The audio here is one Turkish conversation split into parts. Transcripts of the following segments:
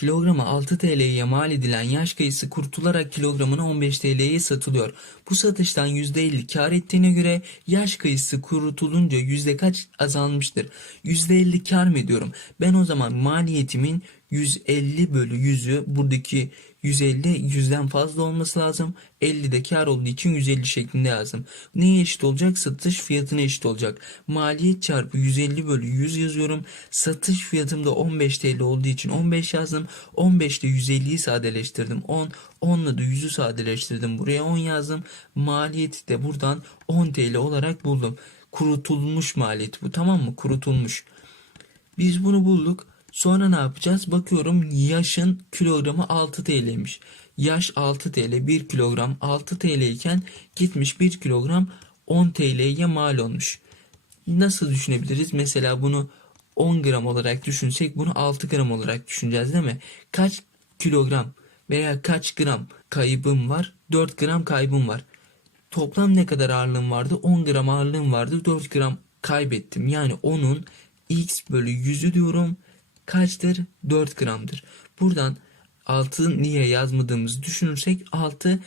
Kilogramı 6 TL'ye mal edilen yaş kayısı kurutularak kilogramına 15 TL'ye satılıyor. Bu satıştan %50 kar ettiğine göre yaş kayısı kurutulunca yüzde kaç azalmıştır? %50 kar mı ediyorum? Ben o zaman maliyetimin 150 bölü 100'ü buradaki 150 100'den fazla olması lazım. 50 de kar olduğu için 150 şeklinde yazdım. Neye eşit olacak? Satış fiyatına eşit olacak. Maliyet çarpı 150 bölü 100 yazıyorum. Satış fiyatım da 15 TL olduğu için 15 yazdım. 15 ile 150'yi sadeleştirdim. 10, 10 ile de 100'ü sadeleştirdim. Buraya 10 yazdım. Maliyeti de buradan 10 TL olarak buldum. Kurutulmuş maliyet bu tamam mı? Kurutulmuş. Biz bunu bulduk. Sonra ne yapacağız? Bakıyorum yaşın kilogramı 6 TL'ymiş. Yaş 6 TL 1 kilogram 6 TL iken gitmiş 1 kilogram 10 TL'ye mal olmuş. Nasıl düşünebiliriz? Mesela bunu 10 gram olarak düşünsek bunu 6 gram olarak düşüneceğiz değil mi? Kaç kilogram veya kaç gram kaybım var? 4 gram kaybım var. Toplam ne kadar ağırlığım vardı? 10 gram ağırlığım vardı. 4 gram kaybettim. Yani onun x bölü 100'ü diyorum. Kaçtır? 4 gramdır. Buradan 6 niye yazmadığımızı düşünürsek 6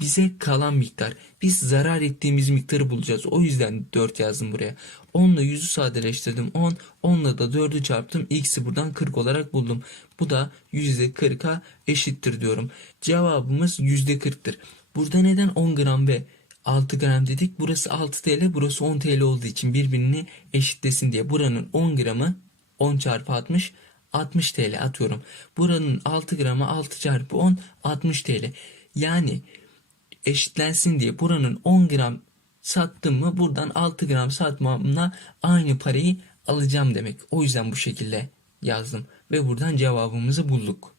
bize kalan miktar. Biz zarar ettiğimiz miktarı bulacağız. O yüzden 4 yazdım buraya. 10 ile 100'ü sadeleştirdim. 10. 10 ile da 4'ü çarptım. X'i buradan 40 olarak buldum. Bu da %40'a eşittir diyorum. Cevabımız %40'tır. Burada neden 10 gram ve 6 gram dedik? Burası 6 TL, burası 10 TL olduğu için birbirini eşitlesin diye. Buranın 10 gramı 10 çarpı 60 60 TL atıyorum. Buranın 6 gramı 6 çarpı 10 60 TL. Yani eşitlensin diye buranın 10 gram sattım mı buradan 6 gram satmamla aynı parayı alacağım demek. O yüzden bu şekilde yazdım ve buradan cevabımızı bulduk.